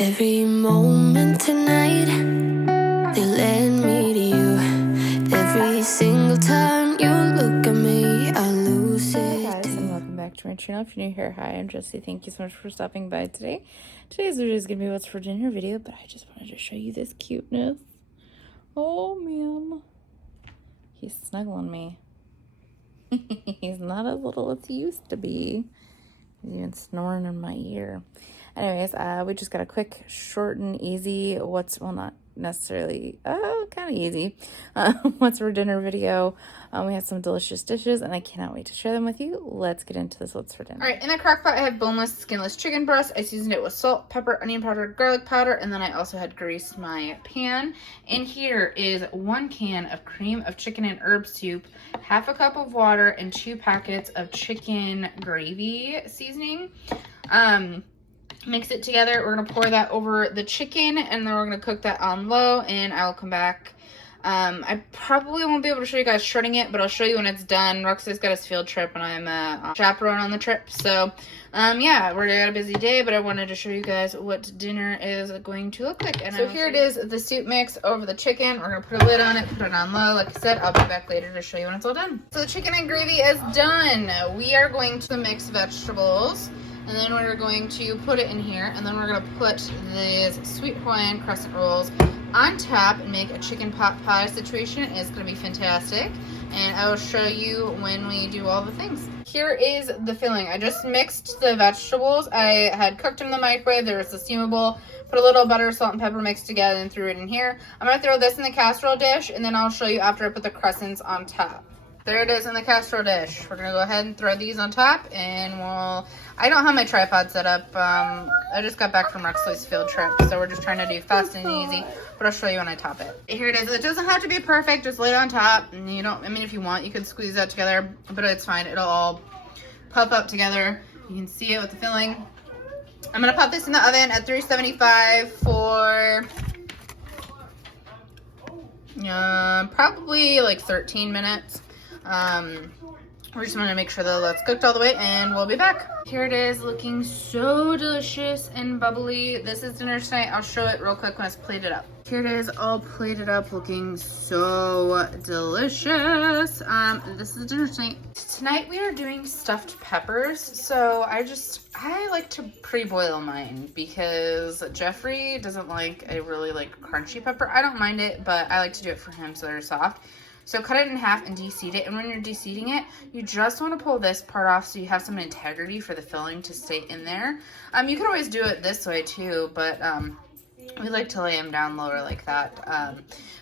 Every moment tonight, they led me to you. Every single time you look at me, I lose it. Hi guys, and welcome back to my channel. If you're new here, hi, I'm Jessie. Thank you so much for stopping by today. Today's video is going to be what's for dinner video, but I just wanted to show you this cuteness. Oh man, he's snuggling me. He's not as little as he used to be. He's even snoring in my ear. Anyways, we just got a quick, short and easy, well, not necessarily, kind of easy, what's for dinner video. We had some delicious dishes, and I cannot wait to share them with you. Let's get into this what's for dinner. All right, in the crock pot, I have boneless, skinless chicken breast. I seasoned it with salt, pepper, onion powder, garlic powder, and then I also had greased my pan. And here is 1 can of cream of chicken and herb soup, half a cup of water, and 2 packets of chicken gravy seasoning. Mix it together. We're going to pour that over the chicken, and then we're going to cook that on low, and I will come back. I probably won't be able to show you guys shredding it, but I'll show you when it's done. Roxy's got his field trip, and I'm a chaperone on the trip. So, yeah, we're got a busy day, but I wanted to show you guys what dinner is going to look like. And so here it is, the soup mix over the chicken. We're going to put a lid on it, put it on low. Like I said, I'll be back later to show you when it's all done. So the chicken and gravy is done. We are going to mix vegetables. And then we're going to put it in here, and then we're going to put these sweet Hawaiian crescent rolls on top and make a chicken pot pie situation. It's going to be fantastic, and I will show you when we do all the things. Here is the filling. I just mixed the vegetables. I had cooked them in the microwave. There was a steamable. Put a little butter, salt, and pepper mixed together and threw it in here. I'm going to throw this in the casserole dish, and then I'll show you after I put the crescents on top. There it is in the casserole dish. We're going to go ahead and throw these on top, and I don't have my tripod set up. I just got back from Rexley's field trip, so we're just trying to do fast and easy, but I'll show you when I top it. Here it is. It doesn't have to be perfect. Just lay it on top, and if you want, you could squeeze that together, but it's fine. It'll all puff up together. You can see it with the filling. I'm going to pop this in the oven at 375 for probably like 13 minutes. We're just gonna make sure that that's cooked all the way, and we'll be back. Here it is, looking so delicious and bubbly. This is dinner tonight. I'll show it real quick when it's plated up. Here it is, all plated up, looking so delicious. This is dinner tonight. Tonight we are doing stuffed peppers. So I like to pre-boil mine because Jeffrey doesn't like a really crunchy pepper. I don't mind it, but I like to do it for him so they're soft. So cut it in half and deseed it. And when you're deseeding it, you just want to pull this part off so you have some integrity for the filling to stay in there. You can always do it this way too, but we like to lay them down lower like that.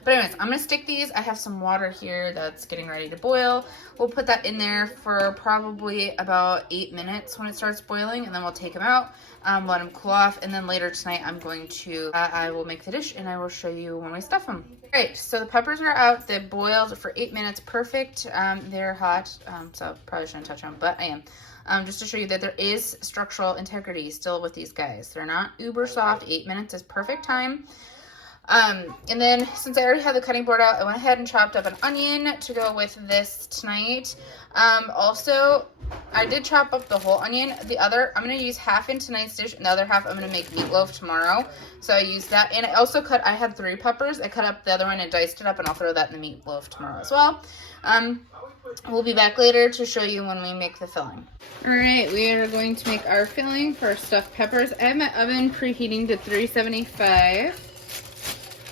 But anyways, I'm going to stick these. I have some water here that's getting ready to boil. We'll put that in there for probably about 8 minutes when it starts boiling, and then we'll take them out, let them cool off, and then later tonight I will make the dish, and I will show you when we stuff them. Great, so the peppers are out. They boiled for 8 minutes, perfect. They're hot, so probably shouldn't touch them, but I am. Just to show you that there is structural integrity still with these guys. They're not uber soft. 8 minutes is perfect time. And then since I already had the cutting board out, I went ahead and chopped up an onion to go with this tonight. Also, I did chop up the whole onion. I'm going to use half in tonight's dish, and the other half I'm going to make meatloaf tomorrow. So I used that. And I had 3 peppers. I cut up the other one and diced it up, and I'll throw that in the meatloaf tomorrow as well. We'll be back later to show you when we make the filling. All right, we are going to make our filling for our stuffed peppers. I have my oven preheating to 375.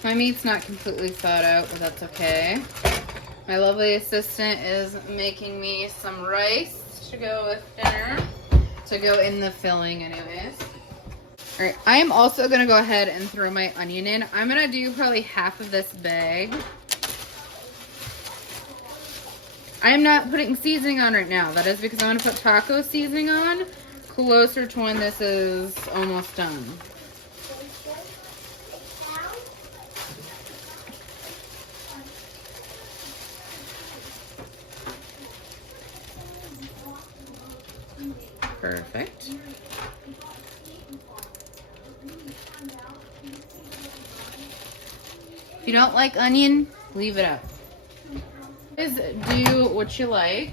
My meat's not completely thawed out, but that's okay. My lovely assistant is making me some rice to go with dinner, to go in the filling anyways. All right, I am also gonna go ahead and throw my onion in. I'm gonna do probably half of this bag. I'm not putting seasoning on right now. That is because I'm gonna put taco seasoning on closer to when this is almost done. Perfect. If you don't like onion, leave it out. Do what you like.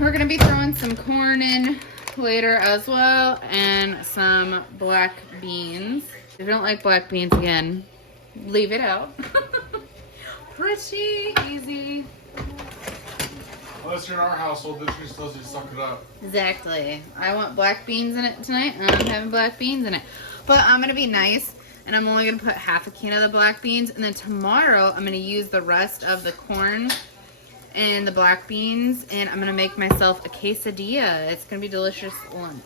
We're going to be throwing some corn in later as well, and some black beans. If you don't like black beans, again, leave it out. Pretty easy. Unless you're in our household, then you're supposed to suck it up. Exactly. I want black beans in it tonight, and I'm having black beans in it. But I'm going to be nice, and I'm only going to put half a can of the black beans, and then tomorrow I'm going to use the rest of the corn and the black beans, and I'm going to make myself a quesadilla. It's going to be delicious lunch.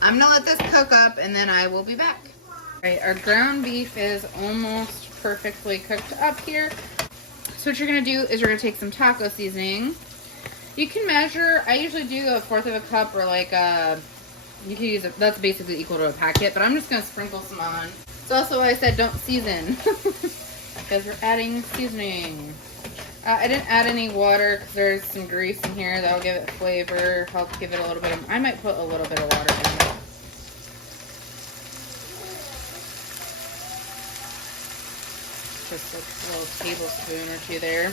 I'm going to let this cook up, and then I will be back. All right, our ground beef is almost perfectly cooked up here. So what you're going to do is you're going to take some taco seasoning. You can measure, I usually do 1/4 of a cup, or like you can use it, that's basically equal to a packet, but I'm just going to sprinkle some on. It's also why I said don't season, because we're adding seasoning. I didn't add any water because there's some grease in here that'll give it flavor, help give it a little bit of, I might put a little bit of water in it. Just like a little tablespoon or two there.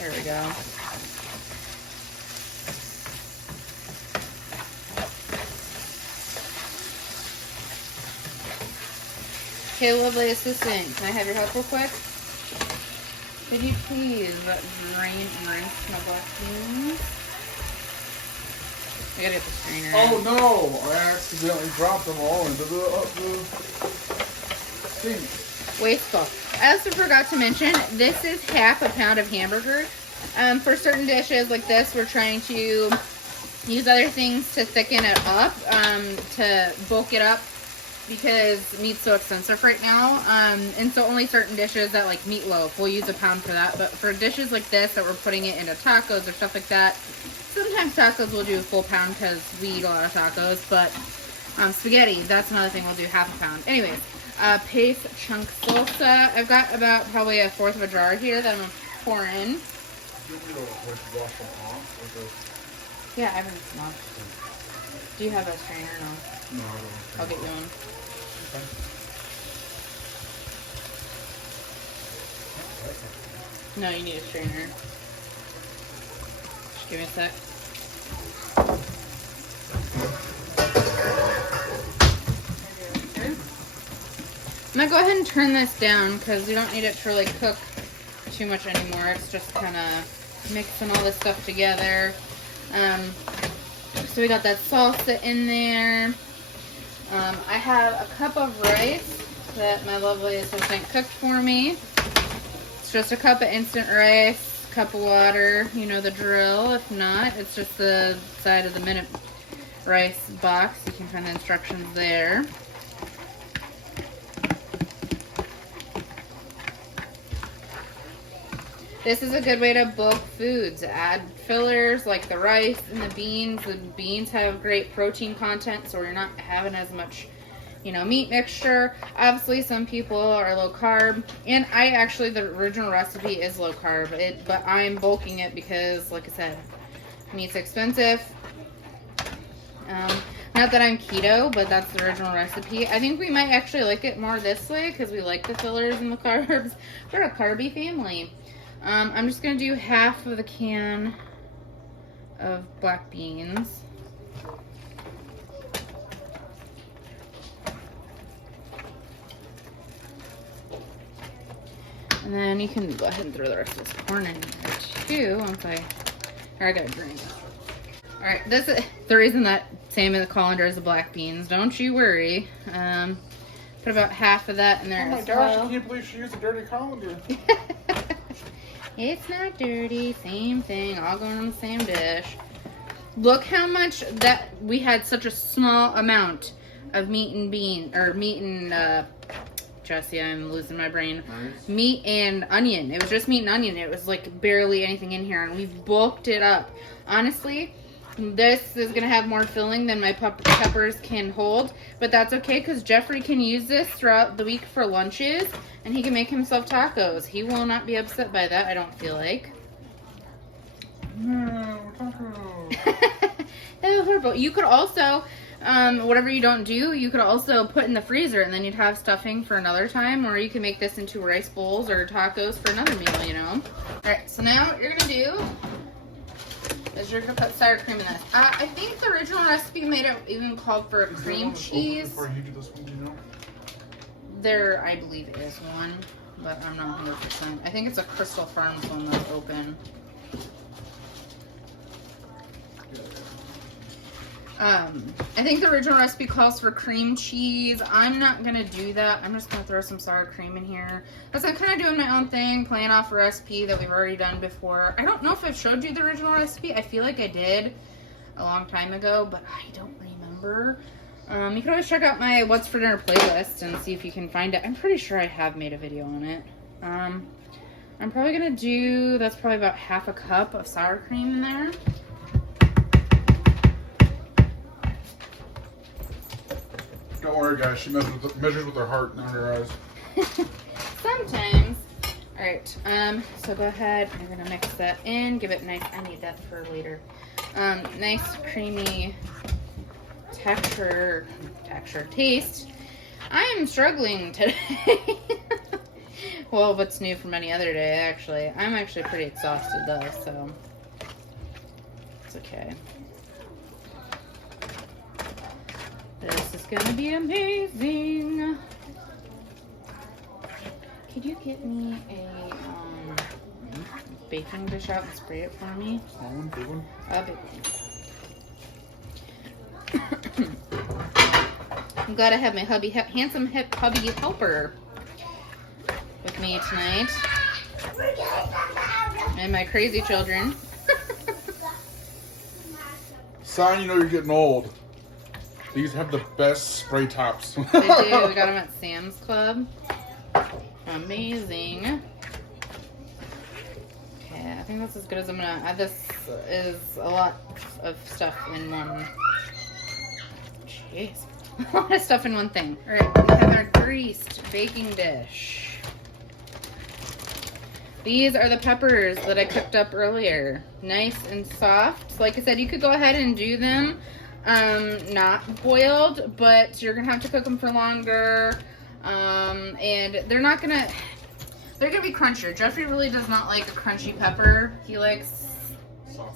There we go. Okay, lovely assistant, can I have your help real quick? Could you please drain and rinse my black beans? I gotta get the strainer. Oh no! I accidentally dropped them all into the sink. Wasteful. I also forgot to mention, this is half a pound of hamburger. For certain dishes like this, we're trying to use other things to thicken it up, to bulk it up, because meat's so expensive right now. And so only certain dishes that, like meatloaf, we'll use a pound for that. But for dishes like this that we're putting it into tacos or stuff like that, sometimes tacos we'll do a full pound because we eat a lot of tacos. But spaghetti, that's another thing, we'll do half a pound. Anyways. Paste chunk salsa. I've got about probably 1/4 of a jar here that I'm going to pour in. Yeah, I haven't washed. Do you have a strainer? No. No, I don't. I'll get you one. Okay. No, you need a strainer. Just give me a sec. I'm gonna go ahead and turn this down because we don't need it to really cook too much anymore. It's just kind of mixing all this stuff together. So we got that salsa in there. I have a cup of rice that my lovely assistant cooked for me. It's just a cup of instant rice, a cup of water, you know the drill. If not, it's just the side of the minute rice box. You can find the instructions there. This is a good way to bulk foods. Add fillers like the rice and the beans. The beans have great protein content, so you're not having as much, you know, meat mixture. Obviously, some people are low carb, and I actually, the original recipe is low carb, but I'm bulking it because, like I said, meat's expensive. Not that I'm keto, but that's the original recipe. I think we might actually like it more this way because we like the fillers and the carbs. We're a carby family. I'm just going to do half of the can of black beans. And then you can go ahead and throw the rest of this corn in here too. Once I got a drink. Alright, this is the reason that same in the colander is the black beans. Don't you worry. Put about half of that in there. Oh my gosh, I can't believe she used a dirty colander. It's not dirty, same thing, all going on the same dish. Look how much that we had such a small amount of meat and Jesse, I'm losing my brain. Nice. Meat and onion. It was just meat and onion. It was like barely anything in here, and we bulked it up. Honestly, this is gonna have more filling than my peppers can hold, but that's okay because Jeffrey can use this throughout the week for lunches, and he can make himself tacos. He will not be upset by that, I don't feel like. No, tacos. That was horrible. You could also, whatever you don't do, you could also put in the freezer, and then you'd have stuffing for another time, or you can make this into rice bowls or tacos for another meal, you know. Alright, so now what you're gonna do is you're gonna put sour cream in this. I think the original recipe made it even called for cream cheese. Before you do this one, do you know? There, I believe, is one, but I'm not 100%. I think it's a Crystal Farms one that's open. I think the original recipe calls for cream cheese. I'm not gonna do that. I'm just gonna throw some sour cream in here. Because I'm kind of doing my own thing, playing off a recipe that we've already done before. I don't know if I've showed you the original recipe. I feel like I did a long time ago, but I don't remember. You can always check out my What's for Dinner playlist and see if you can find it. I'm pretty sure I have made a video on it. I'm probably gonna do, that's probably about half a cup of sour cream in there. Don't worry, guys. She measures with her heart, not her eyes. Sometimes. All right. So go ahead. I'm gonna mix that in. Give it nice. I need that for later. Nice creamy texture, taste. I am struggling today. Well, what's new from any other day? Actually, I'm actually pretty exhausted though, so it's okay. This is gonna be amazing. Could you get me a baking dish out and spray it for me? Small one, big one? A big one. I'm glad I have my handsome hubby helper with me tonight. And my crazy children. Sign you know you're getting old. These have the best spray tops. They do. We got them at Sam's Club. Amazing. Okay, I think that's as good as I'm gonna add. This is a lot of stuff in one. Jeez. A lot of stuff in one thing. Alright, we have our greased baking dish. These are the peppers that I cooked up earlier. Nice and soft. Like I said, you could go ahead and do them not boiled, but you're gonna have to cook them for longer. And they're gonna be crunchier. Jeffrey really does not like a crunchy pepper. He likes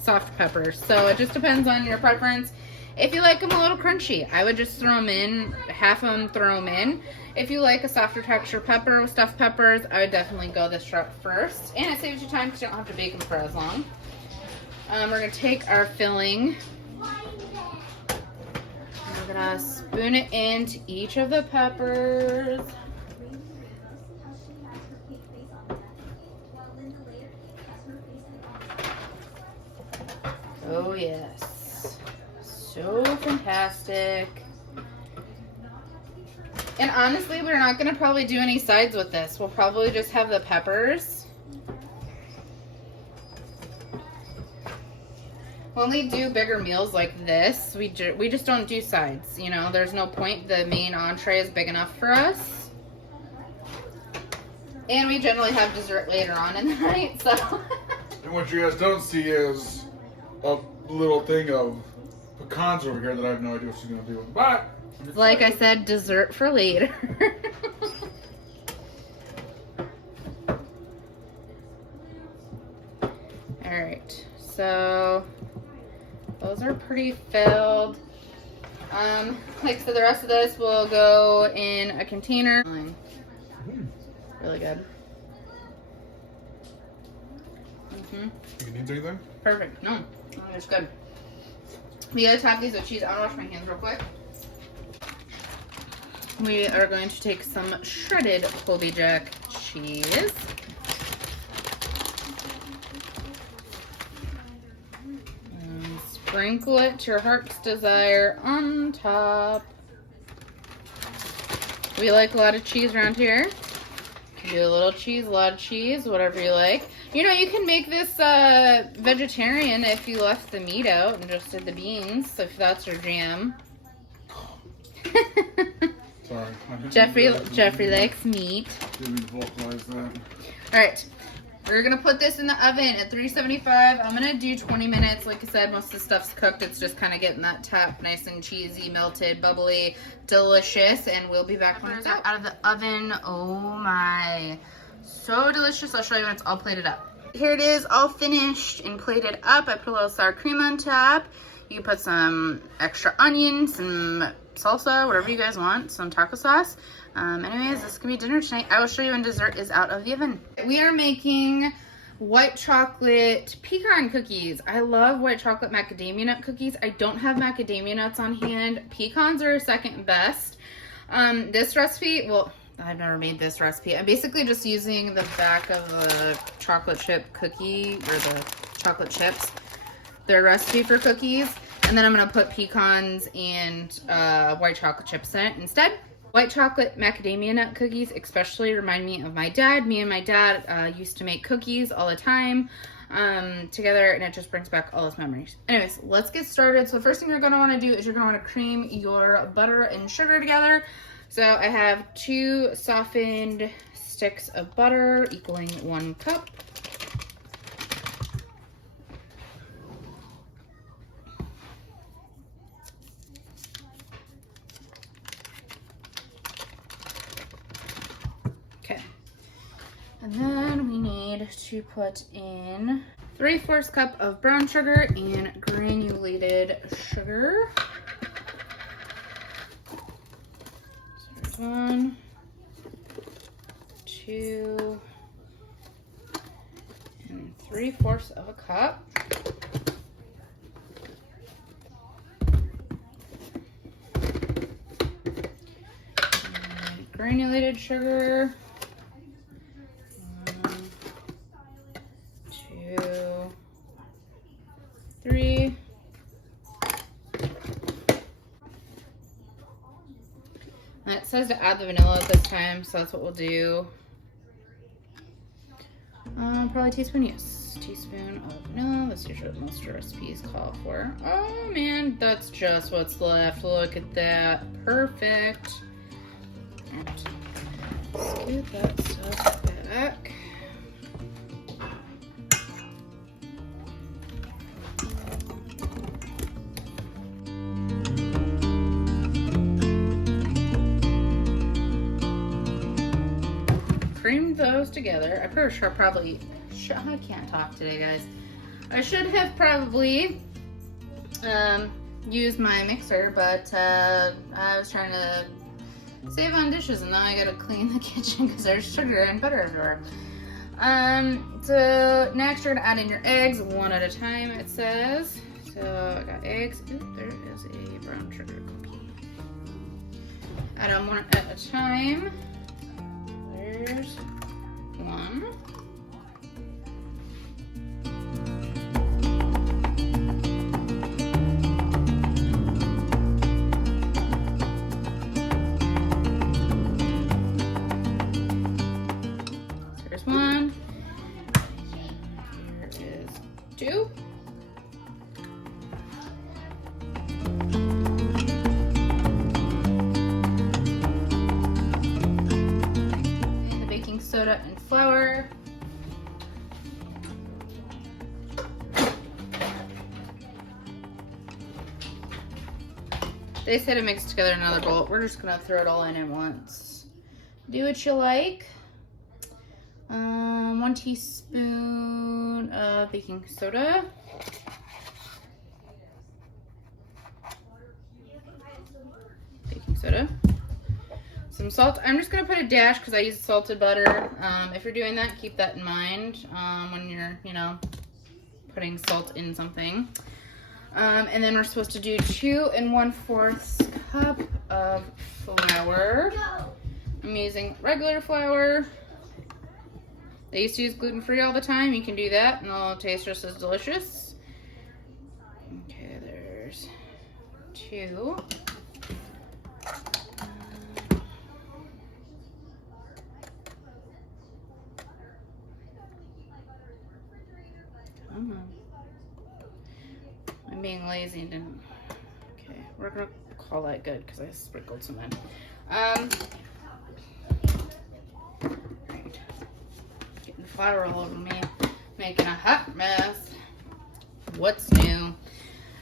soft peppers. So it just depends on your preference. If you like them a little crunchy, I would just throw them in, half of them throw them in. If you like a softer texture pepper with stuffed peppers, I would definitely go this route first. And it saves you time because you don't have to bake them for as long. We're gonna take our filling. We're gonna spoon it into each of the peppers. Oh yes, so fantastic. And honestly, we're not gonna probably do any sides with this. We'll probably just have the peppers. When we do bigger meals like this, we just don't do sides. You know, there's no point. The main entree is big enough for us. And we generally have dessert later on in the night, so. And what you guys don't see is a little thing of pecans over here that I have no idea what she's going to do. But, like I said, dessert for later. Alright, so those are pretty filled. Like I said, the rest of this will go in a container. Really good. you need anything? Perfect. No, it's good. We gotta top these with cheese. I'm gonna wash my hands real quick. We are going to take some shredded Colby Jack cheese. And sprinkle it to your heart's desire on top. We like a lot of cheese around here. You can do a little cheese, a lot of cheese, whatever you like. You know, you can make this vegetarian if you left the meat out and just did the beans, if that's your jam. Sorry. Jeffrey likes meat. Didn't vocalize that. Alright, we're going to put this in the oven at 375. I'm going to do 20 minutes. Like I said, most of the stuff's cooked. It's just kind of getting that top nice and cheesy, melted, bubbly, delicious. And we'll be back when it's out of the oven. Oh my. So delicious. I'll show you when it's all plated up. here it is, all finished and plated up. I put a little sour cream on top. You can put some extra onions, some salsa, whatever you guys want, some taco sauce. Anyways, this is gonna be dinner tonight. I will show you when dessert is out of the oven. We are making white chocolate pecan cookies. I love white chocolate macadamia nut cookies. I don't have macadamia nuts on hand. Pecans are second best. This recipe, well, I've never made this recipe. I'm basically just using the back of a chocolate chip cookie, or the chocolate chips, their recipe for cookies. And then I'm gonna put pecans and white chocolate chips in it instead. White chocolate macadamia nut cookies especially remind me of my dad. Me and my dad used to make cookies all the time together, and it just brings back all those memories. Anyways, let's get started. So the first thing you're gonna wanna do is you're gonna wanna cream your butter and sugar together. So I have 2 softened sticks of butter equaling 1 cup. Okay. And then we need to put in 3/4 cup of brown sugar and granulated sugar. 1, 2, and 3/4 of a cup. And granulated sugar. 1, 2, 3. And it says to add the vanilla at this time, so that's what we'll do. Probably a teaspoon, yes. Teaspoon of vanilla. That's usually what most recipes call for. Oh man, that's just what's left. Look at that. Perfect. And scoop that stuff back. Cream those together. I'm pretty sure I can't talk today, guys. I should have probably used my mixer, but I was trying to save on dishes, and now I gotta clean the kitchen because there's sugar and butter everywhere. So next you're gonna add in your eggs 1 at a time, it says. So I got eggs. Ooh, there is a brown sugar cookie. Add them 1 at a time. There's 1. There's 1. Here is 2. Soda and flour. They said to mix it together in another bowl. We're just gonna throw it all in at once. Do what you like. 1 teaspoon of baking soda. Baking soda. Some salt. I'm just gonna put a dash because I use salted butter. If you're doing that, keep that in mind when you're, putting salt in something. And then we're supposed to do 2 1/4 cup of flour. I'm using regular flour. They used to use gluten-free all the time. You can do that, and it'll taste just as delicious. Okay, there's 2. I'm being lazy and didn't. Okay, we're gonna call that good because I sprinkled some in. Right. Getting flour all over me, making a hot mess. What's new?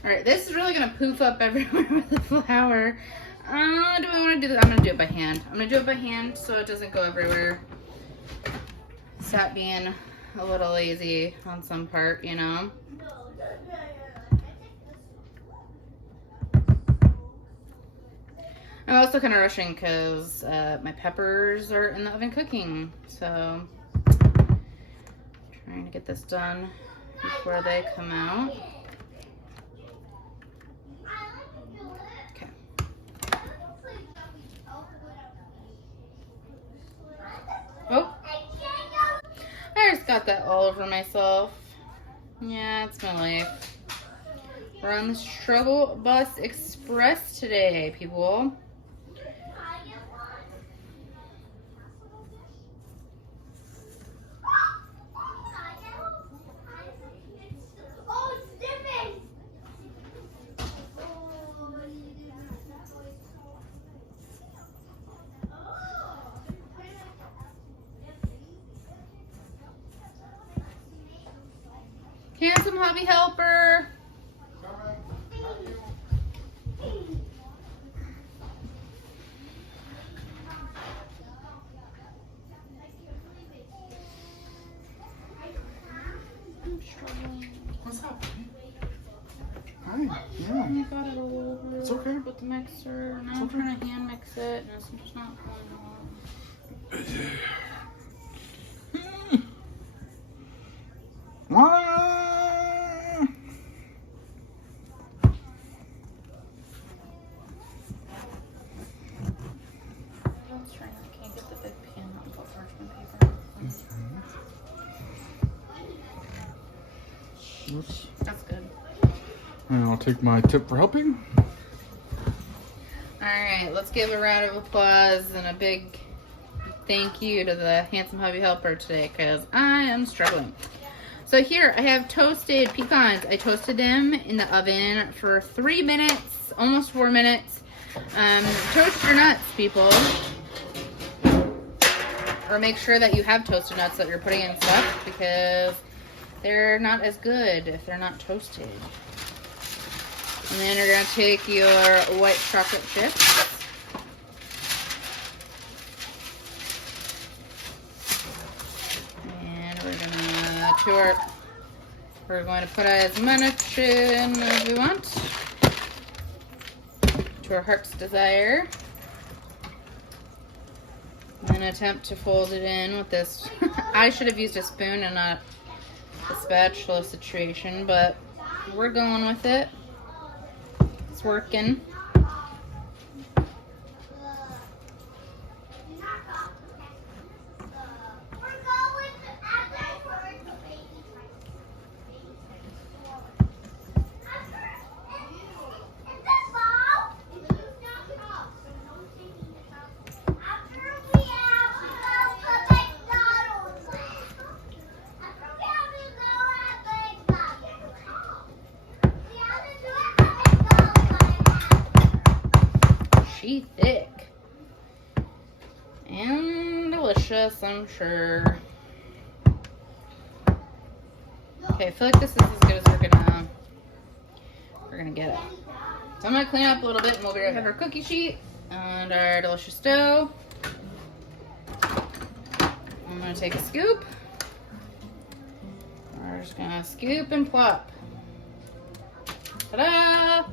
All right, this is really gonna poof up everywhere with the flour. Do I want to do this? I'm gonna do it by hand. I'm gonna do it by hand so it doesn't go everywhere. Stop being a little lazy on some part, you know. I'm also kind of rushing because my peppers are in the oven cooking, so trying to get this done before they come out. Okay. Oh, I just got that all over myself. Yeah, it's my life. We're on the struggle bus express today, people. Handsome hobby helper. I'm struggling. What's up? Hi. I Yeah. got it all over. It's okay. With the mixer. Now I'm trying to hand mix it, and it's just not going on. That's right. I can't get the big pan out and put parchment paper. Oops. That's good. And I'll take my tip for helping. Alright, let's give a round of applause and a big thank you to the handsome hubby helper today because I am struggling. So here I have toasted pecans. I toasted them in the oven for 3 minutes, almost 4 minutes. Toast your nuts, people. Or make sure that you have toasted nuts that you're putting in stuff because they're not as good if they're not toasted. And then you're going to take your white chocolate chips. And we're going to put as much in as we want. To our heart's desire. And attempt to fold it in with this. I should have used a spoon and not a spatula situation, but we're going with it. It's working. Thick and delicious, I'm sure. Okay, I feel like this is as good as we're gonna get it. So I'm gonna clean up a little bit, and we'll be right back. Our cookie sheet and our delicious dough. I'm gonna take a scoop. We're just gonna scoop and plop. Ta-da!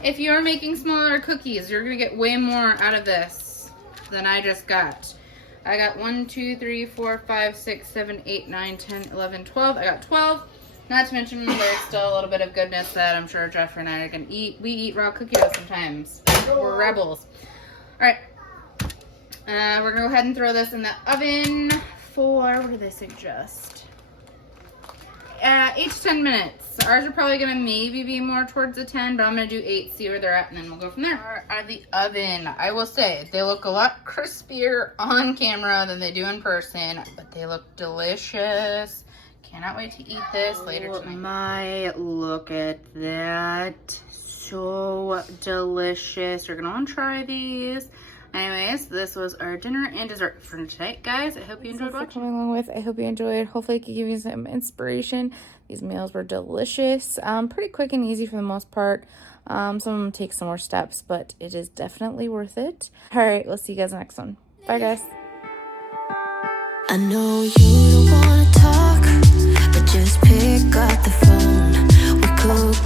If you're making smaller cookies, you're gonna get way more out of this than I just got. I got 1, 2, 3, 4, 5, 6, 7, 8, 9, 10, 11, 12. I got 12. Not to mention there's still a little bit of goodness that I'm sure Jeffrey and I are going to eat. We eat raw cookie dough sometimes. We're rebels. All right. We're going to go ahead and throw this in the oven for, what do they suggest? 8 to 10 minutes. Ours are probably going to maybe be more towards the 10, but I'm going to do 8, see where they're at, and then we'll go from there. Out of the oven, I will say, they look a lot crispier on camera than they do in person, but they look delicious. Cannot wait to eat this later tonight. Look at that. So delicious. You're going to want to try these. Anyways, this was our dinner and dessert for tonight, guys. I hope you enjoyed watching. Coming along with, I hope you enjoyed. Hopefully, it could give you some inspiration. These meals were delicious. Pretty quick and easy for the most part. Some of them take some more steps, but it is definitely worth it. All right, we'll see you guys next one. Bye, guys. I know you don't wanna talk, but just pick up the phone. We could